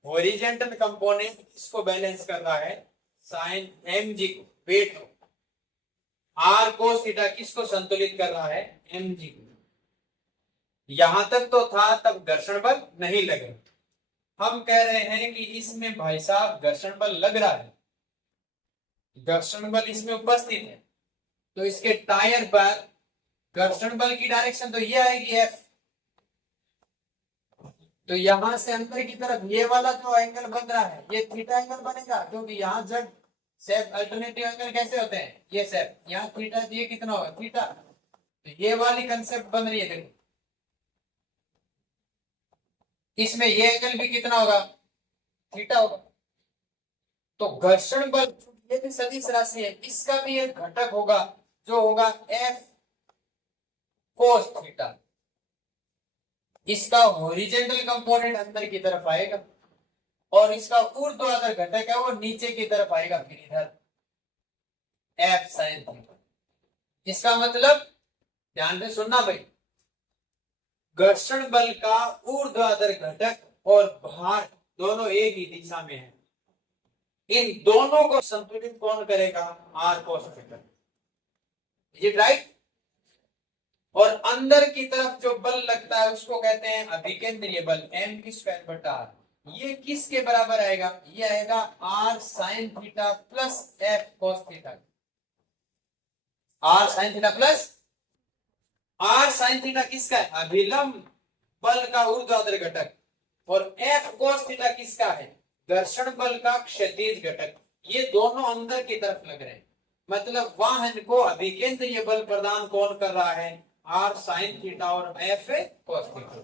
हॉरिजॉन्टल कंपोनेंट किसको बैलेंस कर रहा है? साइन एम जी को, वेट को। आर कोस थीटा किसको संतुलित कर रहा है? एम जी को। यहां तक तो था, तब घर्षण बल नहीं लगे, हम कह रहे हैं कि इसमें भाई साहब घर्षण बल लग रहा है, घर्षण बल इसमें उपस्थित है, तो इसके टायर पर घर्षण बल की डायरेक्शन तो ये आएगी एफ, तो यहां से अंदर की तरफ ये वाला जो एंगल बन रहा है ये थीटा एंगल बनेगा, क्योंकि यहाँ जब सेफ अल्टरनेटिव एंगल कैसे होते हैं, ये सेफ, यहाँ थीटा, ये कितना होगा थीटा, तो ये वाली कंसेप्ट बन रही है। देखो इसमें ये एंगल भी कितना होगा, थीटा होगा, तो घर्षण बल ये भी सदिश राशि है, इसका भी एक घटक होगा जो होगा एफ कोस थीटा, इसका हॉरिजॉन्टल कंपोनेंट अंदर की तरफ आएगा और इसका ऊर्ध्वाधर घटक है वो नीचे की तरफ आएगा, फिर इधर एफ साइन थीटा। इसका मतलब ध्यान से सुनना भाई, घर्षण बल का ऊर्ध्वाधर घटक और भार दोनों एक ही दिशा में है, इन दोनों को संतुलित कौन करेगा? R cos theta. Is it right? और अंदर की तरफ जो बल लगता है उसको कहते हैं अभिकेंद्रीय बल, mv²/r। ये किसके बराबर आएगा? ये आएगा r sin theta plus f cos theta. r sin theta plus r sin theta किसका है? अभिलंब बल का ऊर्ध्वाधर घटक। और f cos थीटा किसका है? घर्षण बल का क्षैतिज घटक। ये दोनों अंदर की तरफ लग रहे हैं, मतलब वाहन को अभिकेंद्रीय बल प्रदान कौन कर रहा है? r sin थीटा और f cos थीटा।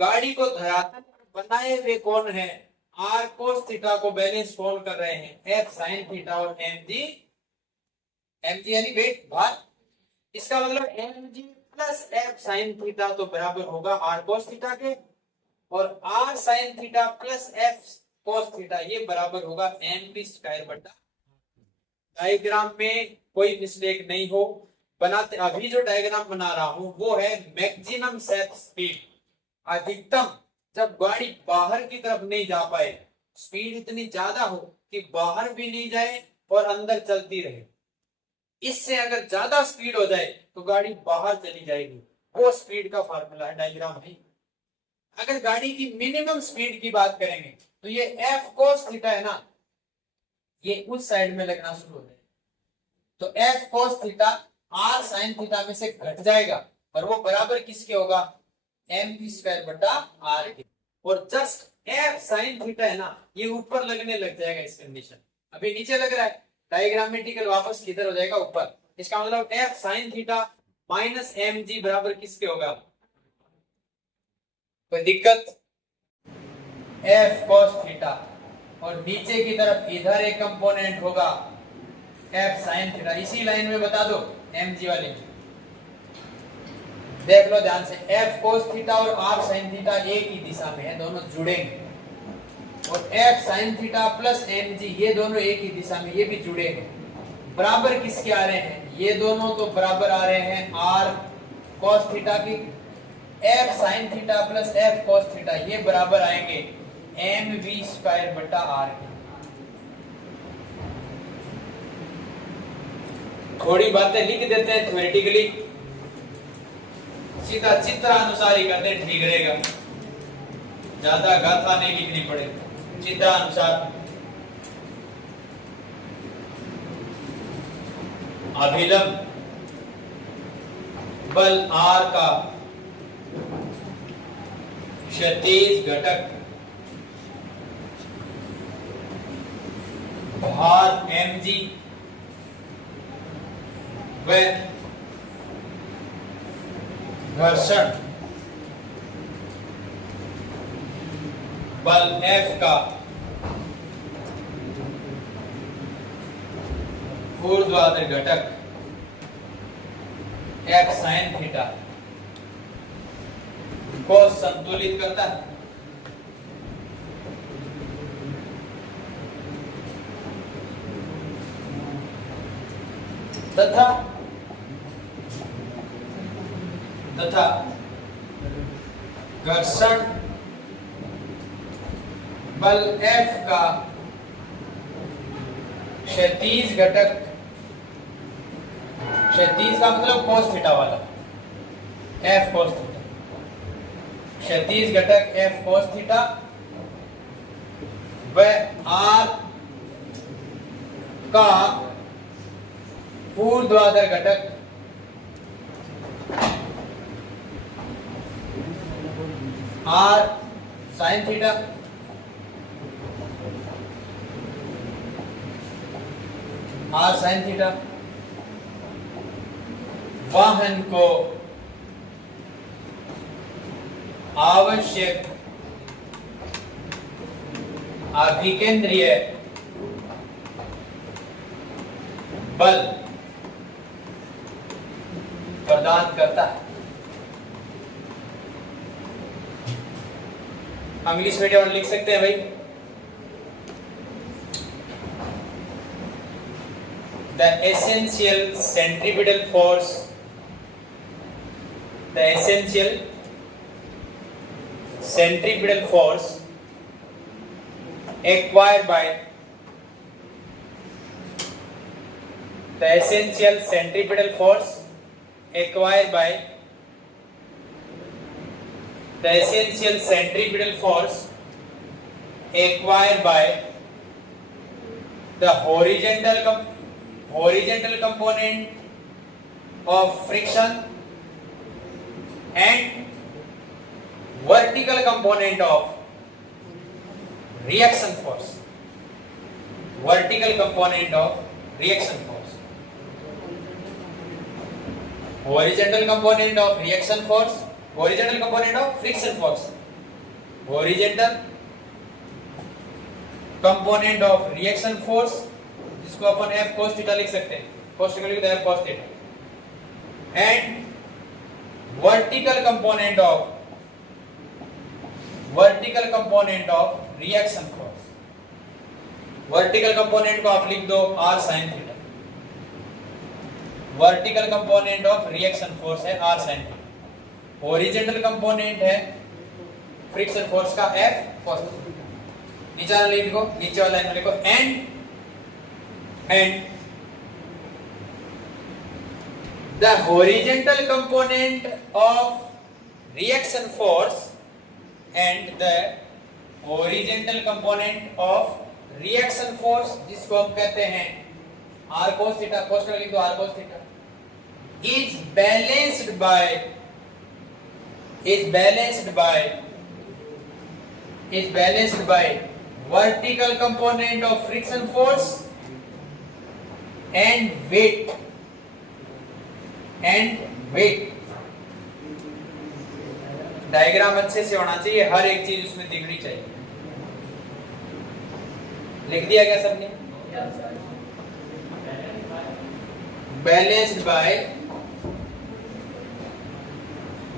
गाड़ी को धरातल बनाए हुए कौन है? r cos थीटा को बैलेंस कौन कर रहे हैं? f sin थीटा और mg यानी वेट, भार। इसका मतलब mg plus f sin theta तो बराबर होगा r cos थीटा के, और r sin theta plus f cos theta ये बराबर होगा mv²/r। डायग्राम में कोई मिस्टेक नहीं हो बनाते। अभी जो डायग्राम बना रहा हूं वो है मैक्सिमम सेट स्पीड, अधिकतम जब गाड़ी बाहर की तरफ नहीं जा पाए, स्पीड इतनी ज्यादा हो कि बाहर भी नहीं जाए और अंदर चलती रहे। इससे अगर ज्यादा स्पीड हो जाए तो गाड़ी बाहर चली जाएगी, वो स्पीड का फार्मूला है डायग्राम में। अगर गाड़ी की मिनिमम स्पीड की बात करेंगे तो ये f cos थीटा है ना, ये उस साइड में लगना शुरू हो जाए तो f cos theta r sin theta में से घट जाएगा और वो बराबर किसके होगा? mv²/r के। और जस्ट f sin थीटा है ना, ये ऊपर लगने लग जाएगा इस कंडीशन। अभी नीचे लग रहा है, डायग्रामेटिकल वापस किधर हो जाएगा? ऊपर। इसका मतलब f sin theta minus mg बराबर किसके होगा? कोई दिक्कत? f cos थीटा, और नीचे की तरफ इधर एक कंपोनेंट होगा f sin थीटा। इसी लाइन में बता दो mg वाली में, देख लो ध्यान से। f cos थीटा और r sin थीटा एक ही दिशा में है, दोनों जुड़ेंगे। और f sin theta plus mg ये दोनों एक ही दिशा में, ये भी जुड़ेंगे। बराबर किसके आ रहे हैं? ये दोनों तो बराबर आ रहे हैं r cos थीटा की। f sin theta plus f cos theta ये बराबर आएंगे mv²/r के। थोड़ी बातें लिख देते हैं थ्योरेटिकली, सीधा चित्र अनुसार ही करते हैं, ठीक रहेगा। ज्यादा गाथा नहीं लिखनी पड़ेगी, चित्र अनुसार। अभिलंब बल R का क्षैतिज घटक भार mg व घर्षण बल F का ऊर्ध्वाधर घटक f sin थीटा को संतुलित करता है। तथा घर्षण बल F का क्षैतिज घटक, क्षैतिज का मतलब cos थीटा वाला, F cos थीटा, क्षैतिज घटक F cos थीटा व R का ऊर्ध्वाधर घटक R sin theta R sin theta वाहन को आवश्यक अभिकेंद्रीय बल प्रदान करता है। हम इंग्लिश मीडियम में लिख सकते हैं भाई, the essential centripetal force, the essential centripetal force acquired by the essential centripetal force acquired by the essential centripetal force acquired by the horizontal component of friction and vertical component of reaction force. Vertical component of reaction force. Horizontal component of reaction force. Horizontal component of friction force. Horizontal component of reaction force, जिसको अपन F cos theta लिख सकते हैं. Cos theta लिख दो F cos theta. And vertical component of reaction force. Vertical component को आप लिख दो R sin theta. Vertical component of reaction force है R sin theta. Horizontal component है friction force का F cos theta. नीचे वाला लिखो, नीचे वाला लाइन में लिखो and the horizontal component of reaction force and the horizontal component of reaction force, जिसको हम कहते हैं R cos theta, cos theta लिख दो R cos theta, is balanced by vertical component of friction force and weight. Diagram अच्छे से होना चाहिए, हर एक चीज उसमें दिखनी चाहिए. लिख दिया क्या सबने? Balanced bye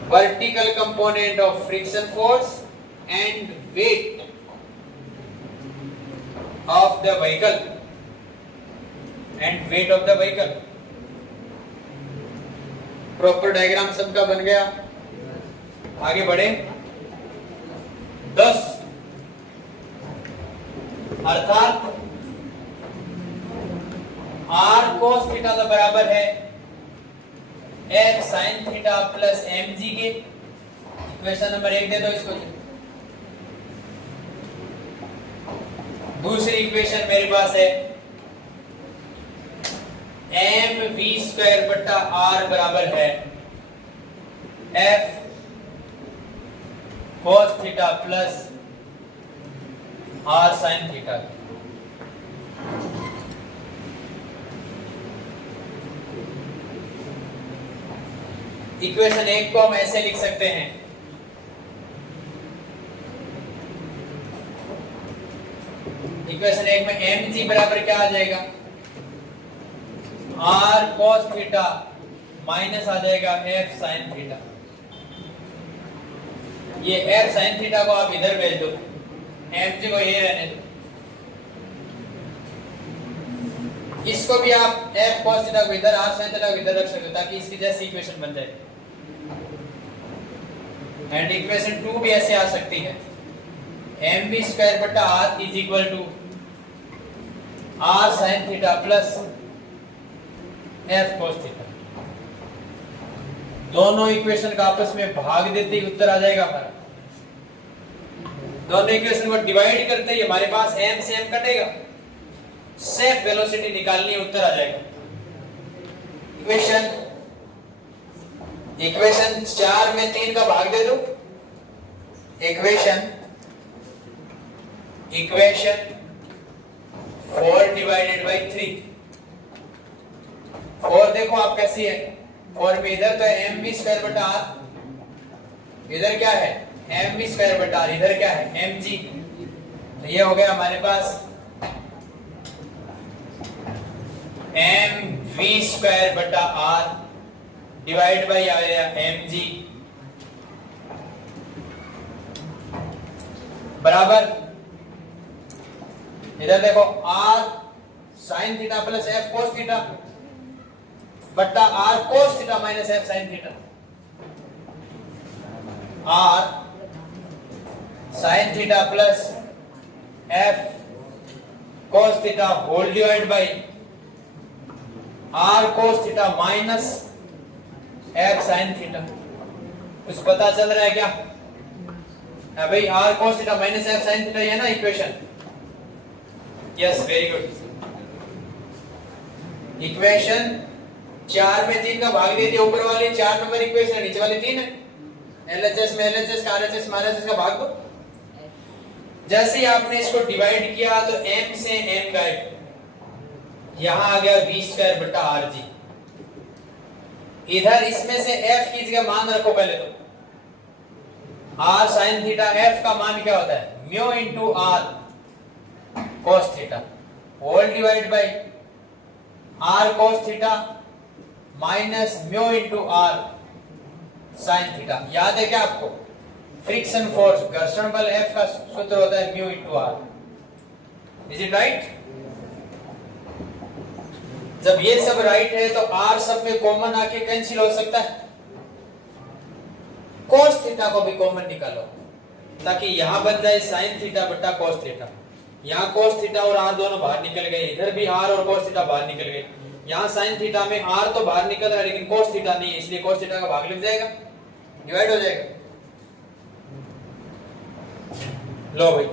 vertical component of friction force and weight of the vehicle. Proper diagram सबका बन गया. आगे बढ़े. 10 अर्थात R cos थीटा का बराबर है F sin theta plus mg के. इक्वेशन नंबर 1 दे दो इसको. दूसरी इक्वेशन मेरे पास है mv स्क्वायर बट्टा r बराबर है F cos theta plus R sin theta. Equation 1 को हम ऐसे लिख सकते हैं. इक्वेशन 1 में mg बराबर क्या आ जाएगा? R cos थीटा माइनस आ जाएगा F sin थीटा. ये F sin थीटा को आप इधर भेज दो, mg को ये रहने दो. इसको भी आप F cos थीटा को इधर, R sin थीटा को इधर रख सकते हो ताकि इसकी जैसी इक्वेशन बन जाए. एंड इक्वेशन 2 भी ऐसे आ सकती है. mv स्क्वायर बटा r is equal to R sin theta plus F cos theta. दोनों इक्वेशन का आपस में भाग देते ही उत्तर आ जाएगा हमारा. दोनों इक्वेशन को डिवाइड करते ही हमारे पास m से m कटेगा. सेफ वेलोसिटी निकालनी, उत्तर आ जाएगा. इक्वेशन 4 में 3 का भाग दे दो. Equation 4 divided by 3. 4 देखो आप कैसी है. 4 में इधर तो है mv स्क्वायर बटा r, इधर क्या है mv स्क्वायर बटा r, इधर क्या है mg. तो ये हो गया हमारे पास mv स्क्वायर बटा r डिवाइड बाई आ गया mg बराबर, इधर देखो r sin theta plus f cos theta बट्टा r cos theta minus f sin theta. r sin theta plus f cos theta whole divide by R cos theta minus F sine theta. कुछ पता चल रहा है क्या? है भाई, R cos theta minus F sine theta, ये ना equation. Yes, very good. Equation 4 में 3 का भाग दे दिया, ऊपर वाली 4 नंबर इक्वेशन है, नीचे वाली 3 है। एलएचएस में एलएचएस का, आरएचएस में आरएचएस का भाग दो। जैसे ही आपने इसको डिवाइड किया तो m से m गायब, यहां आ गया v स्क्वायर बटा rg। इधर इसमें से f की जगह मान रखो पहले तो। r sin थीटा, f का मान क्या होता है? Mu into r cos theta whole divide by r cos theta minus mu into r sin theta. याद है क्या आपको? फ्रिक्शन फोर्स, घर्षण बल F का सूत्र होता है mu into r। Is it right? जब ये सब राइट है तो r सब में कॉमन आके कैंसिल हो सकता है। cos थीटा को भी कॉमन निकालो ताकि यहां बन जाए sin थीटा बटा cos थीटा। यहां cos थीटा और r दोनों बाहर निकल गए, इधर भी r और cos थीटा बाहर निकल गए। यहां sin थीटा में r तो बाहर निकल रहा है लेकिन cos थीटा नहीं है, इसलिए cos थीटा का भाग लग जाएगा, डिवाइड हो जाएगा। लो भाई,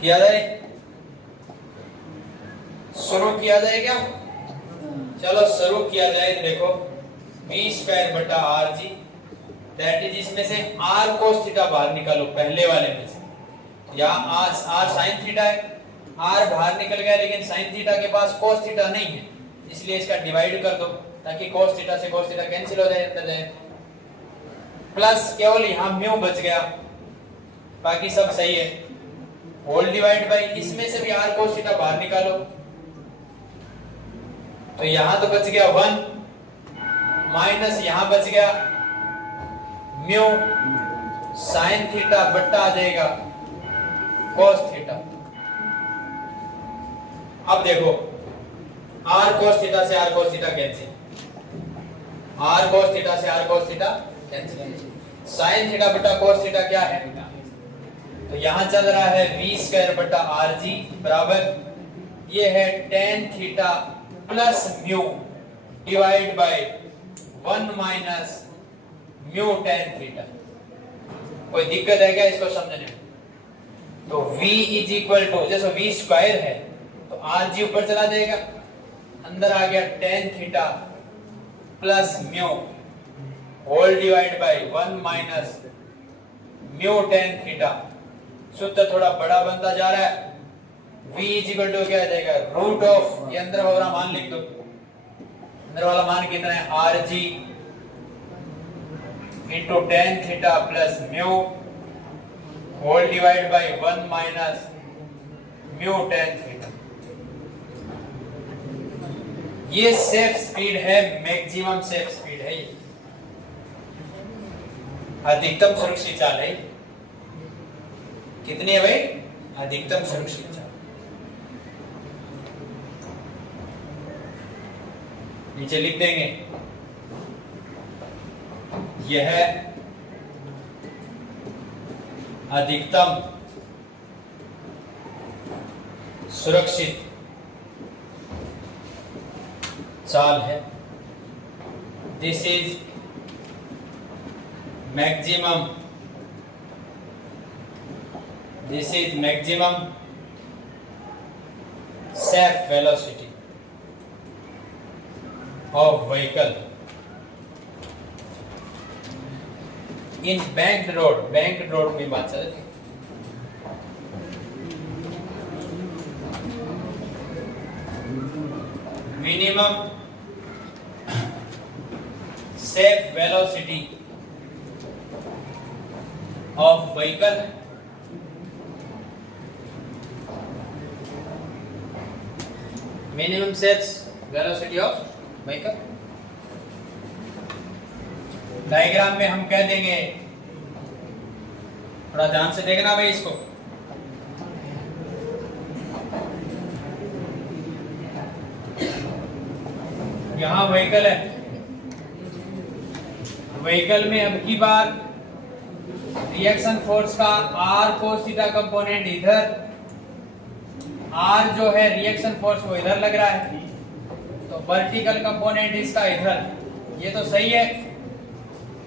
किया जाए, शुरू किया जाए क्या? चलो शुरू किया जाए। देखो v स्क्वायर बटा आर जी, दैट इज, इसमें से r cos थीटा बाहर निकालो पहले वाले में से। यहाँ r sin थीटा है, r बाहर निकल गया लेकिन sin थीटा के पास cos थीटा नहीं है, इसलिए इसका डिवाइड कर दो ताकि cos थीटा से cos थीटा कैंसिल हो जाए, अंदर जाए। प्लस केवल यहाँ म्यू बच गया, बाकी सब सही है। होल डिवाइड बाय, इसमें से भी r cos थीटा बाहर निकालो तो यहां तो बच गया 1 माइनस यहां बच गया म्यू sin थीटा बट्टा आ जाएगा cos थीटा। अब देखो r cos थीटा से r cos theta cancel, r cos theta से r cos theta cancel. sin theta बटा cos थीटा क्या है? तो यहां चल रहा है v स्क्वायर बटा आर जी बराबर ये है tan theta plus mu divide by 1 minus mu tan theta. कोई दिक्कत है क्या इसको समझने में? तो v इज इक्वल टू, जैसे v स्क्वायर है तो आर जी ऊपर चला जाएगा, अंदर आ गया tan theta plus mu whole divide by 1 minus mu tan theta. सूत्र थोड़ा बड़ा बनता जा रहा है। v इज इक्वल टू क्या आ जाएगा? रूट ऑफ, ये अंदर वाला मान लिख दो, अंदर वाला मान कितना है? R G into tan theta plus mu whole divide by 1 minus mu tan theta. ये सेफ स्पीड है, मैक्सिमम सेफ स्पीड है, ये अधिकतम सुरक्षित चाल है। कितनी है भाई? अधिकतम सुरक्षित चाल। नीचे लिख देंगे यह है अधिकतम सुरक्षित चाल है। This is maximum, this is maximum safe velocity of vehicle in banked road. Banked road की बात चल रही है। Minimum safe velocity of vehicle minimum safe velocity of vehicle. Diagram में हम कह देंगे, थोड़ा ध्यान से देखना भाई इसको। यहां व्हीकल है, व्हीकल में अब की बार रिएक्शन फोर्स का आर कोस थीटा कंपोनेंट इधर, आर जो है रिएक्शन फोर्स वो इधर लग रहा है, तो वर्टिकल कंपोनेंट इसका इधर, ये तो सही है,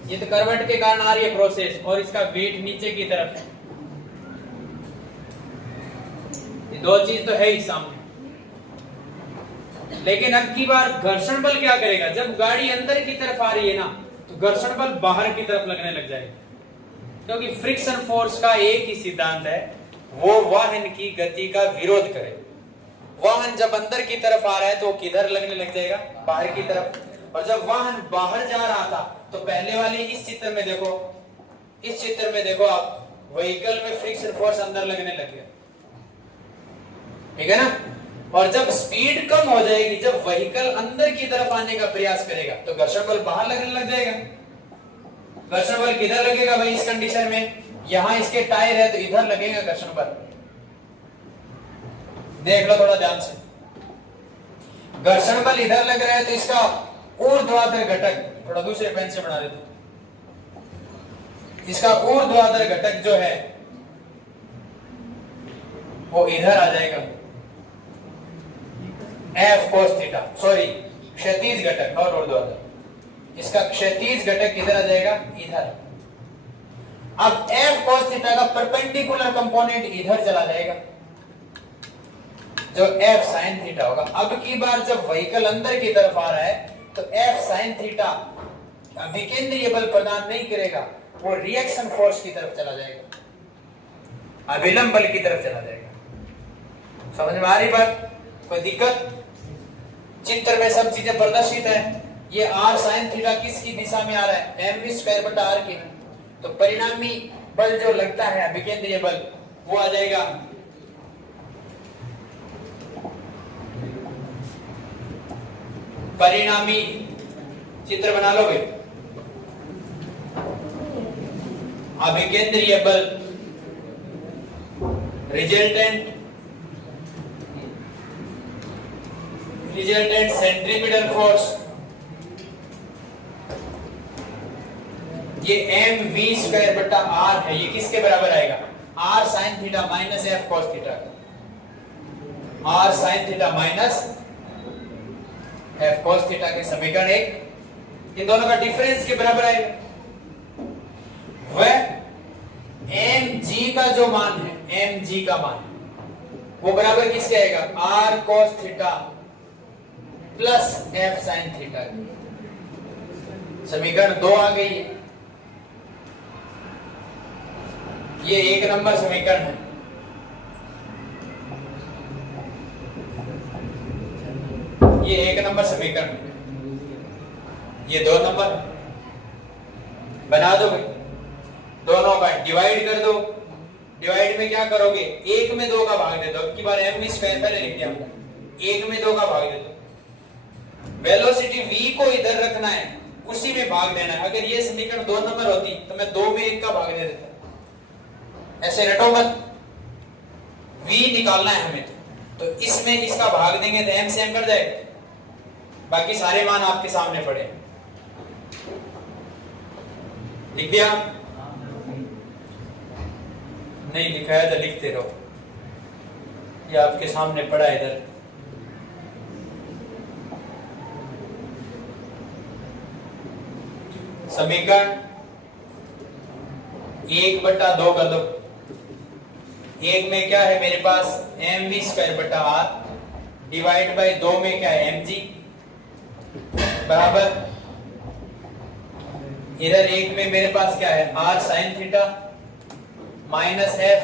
ये तो करवट के कारण आ रही है प्रोसेस, और इसका वेट नीचे की तरफ है, ये दो चीज तो है ही सामने। लेकिन अब की बार घर्षण बल क्या करेगा, जब गाड़ी अंदर की तरफ आ रही है ना, तो घर्षण बल बाहर की तरफ लगने लग जाएगा, क्योंकि फ्रिक्शन फोर्स का एक ही सिद्धांत है, वो वाहन की गति का विरोध करे। वाहन जब अंदर की तरफ आ रहा है तो किधर लगने लग जाएगा, बाहर की तरफ, और जब वाहन बाहर जा रहा था तो पहले वाले इस चित्र में देखो, इस चित्र में देखो आप, व्हीकल में फ्रिक्शन फोर्स अंदर लगने लग गया, ठीक है ना। और जब स्पीड कम हो जाएगी, जब व्हीकल अंदर की तरफ आने का प्रयास करेगा, तो घर्षण बल बाहर लगने लग जाएगा। घर्षण बल किधर लगेगा भाई इस कंडीशन में, यहां इसके टायर है तो इधर लगेगा घर्षण बल, देख लो थोड़ा ध्यान से। घर्षण बल इधर लग रहा है तो इसका ऊर्ध्वाधर घटक, थोड़ा दूसरे पेन से बना देता हूं, इसका ऊर्ध्वाधर घटक जो है वो इधर आ जाएगा, F cos थीटा, सॉरी क्षैतिज घटक और ऊर्ध्वाधर, इसका क्षैतिज घटक इधर आ जाएगा, इधर। अब F cos थीटा का परपेंडिकुलर कंपोनेंट इधर चला जाएगा, जो F sin थीटा होगा। अब की बार जब व्हीकल अंदर की तरफ आ रहा है तो F sin थीटा अभिकेंद्रीय बल प्रदान नहीं करेगा, वो रिएक्शन फोर्स की तरफ चला जाएगा, अभिलंब बल की तरफ चला जाएगा। समझ में आ रही बात, कोई दिक्कत? चित्र में सब चीजें प्रदर्शित है। ये r sin थीटा किसकी दिशा में आ रहा है, mv²/r की, तो परिणामी बल जो लगता है अभिकेंद्रीय बल, वो आ जाएगा परिणामी, चित्र बना लोगे, अभिकेंद्रीय बल रिजल्टेंट सेंट्रीपिटल फोर्स, ये mv²/r है, ये किसके बराबर आएगा, r sin theta minus f cos theta, r sin theta minus f cos theta के समीकरण एक, इन दोनों का डिफरेंस के बराबर आएगा। वह mg का जो मान है, mg का मान वो बराबर किसके आएगा, r cos theta plus f sin theta. समीकरण 2 आ गई है, ये 1 नंबर समीकरण है। ये 1 नंबर समीकरण, ये 2 नंबर, बना दो भाई, दोनों का डिवाइड कर दो। डिवाइड में क्या करोगे, 1 में 2 का भाग दे दो, अब की बार mv² पहले लिख दिया हमने, 1 में 2 का भाग दे दो, वेलोसिटी v को इधर रखना है, उसी में भाग देना है। अगर ये समीकरण 2 नंबर होती तो मैं 2 में 1 का भाग दे देता, ऐसे रटो मत, v निकालना है हमें, तो इसमें इसका भाग देंगे तो m से m कर जाएगा, बाकी सारे मान आपके सामने पड़े। लिख दिया? नहीं लिखा है तो लिखते रहो, ये आपके सामने पड़ा है इधर। समीकरण 1/2 कर दो, 1 में क्या है मेरे पास mv²/r डिवाइड बाय 2 में क्या है mg बराबर, इधर 1 में मेरे पास क्या है r sin theta minus f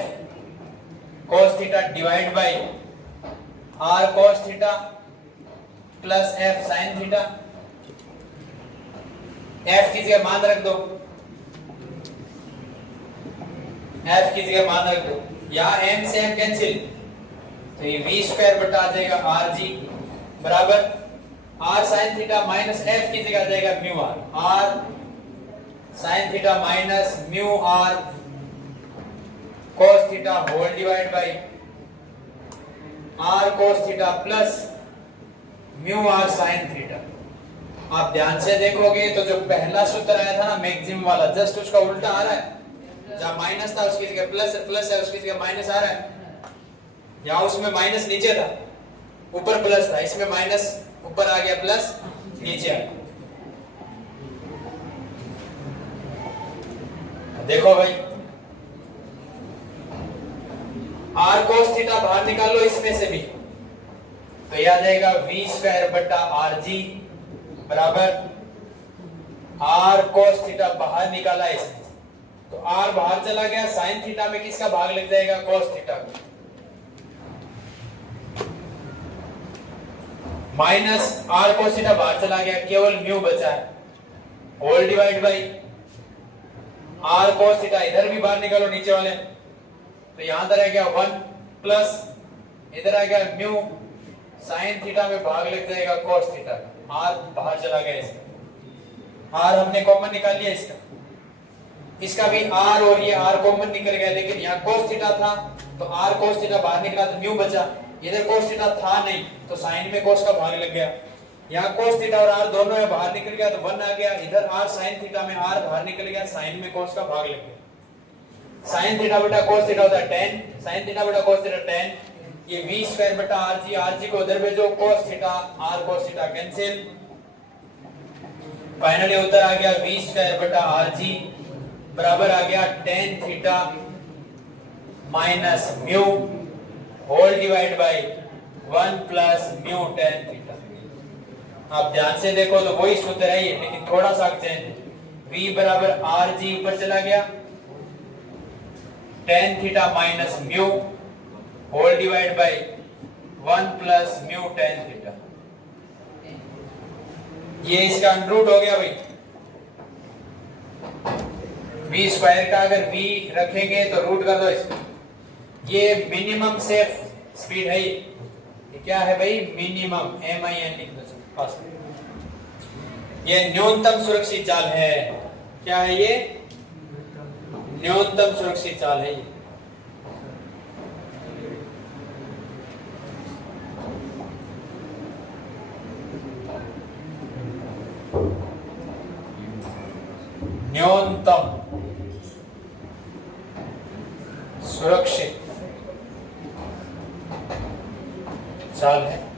cos theta divide by r cos theta plus f sin theta. f की जगह मान रख दो, f की जगह मान रख दो, यहाँ m से m कैंसिल, तो ये v² आ जाएगा rg बराबर r sin theta minus f की जगह आ जाएगा mu r, r sin theta minus mu r cos theta whole divide by r cos theta plus mu r sin theta. आप ध्यान से देखोगे तो जो पहला सूत्र आया था ना मैक्सिमम वाला, जस्ट उसका उल्टा आ रहा है, जहाँ माइनस था उसकी जगह प्लस प्लस है, उसकी जगह माइनस आ रहा है। यहाँ उसमें माइनस नीचे था, ऊपर प्लस था, इसमें माइनस ऊपर आ गया, प्लस नीचे आ गया। देखो भाई, आर कोस थीटा बाहर निकाल लो इसमें से भी, तो यह आ जाएगा वी स्क्वायर बटा आर जी बराबर आर कोस थीटा बाहर निकाला इसमें, तो आर बाहर चला गया, साइन थीटा में किसका भाग लग जाएगा, कोस थीटा का, माइनस आर कोस थीटा बाहर चला गया, केवल म्यू बचा है, whole divide by R cos theta, इधर भी बाहर निकालो नीचे वाले, तो यहां पर आ गया 1 प्लस इधर आ गया म्यू, साइन थीटा में भाग लग जाएगा कोस थीटा का, आर बाहर चला गया इसका, आर हमने कॉमन निकाल लिया इसका, इसका भी आर और ये आर कॉमन निकल गया, लेकिन यहाँ कोस थीटा था तो आर कोस थीटा बाहर निकला तो म्यू बचा, इधर कोस थीटा था नहीं तो साइन में कोस का भाग लग गया, यहाँ कोस थीटा और आर दोनों में बाहर निकल गया तो 1 आ गया, इधर आर साइन थीटा में आर बाहर निकल गया, साइन में कोस का भाग लग गया, साइन थीटा बटा कोस थीटा होता है 10, साइन थीटा बटा कोस थीटा 10, ये v स्क्वायर बटा आर जी को उधर भेजो, cos theta R cos theta cancel, finally उधर आ गया v स्क्वायर बटा आर जी बराबर आ गया tan theta minus mu whole divide by 1 plus mu tan theta. आप ध्यान से देखो तो वही सूत्र है ये, लेकिन थोड़ा सा चेंज, v बराबर आर जी ऊपर चला गया, tan theta minus mu whole divide by 1 plus mu tan theta, ये इसका अंडर रूट हो गया भाई, v स्क्वायर का अगर v रखेंगे तो रूट कर दो इसको, ये मिनिमम सेफ स्पीड है, ये क्या है भाई, मिनिमम MIN लिख दो पास, ये न्यूनतम सुरक्षित चाल है, क्या है ये, न्यूनतम सुरक्षित चाल है ये। न्यूनतम सुरक्षित चाल है।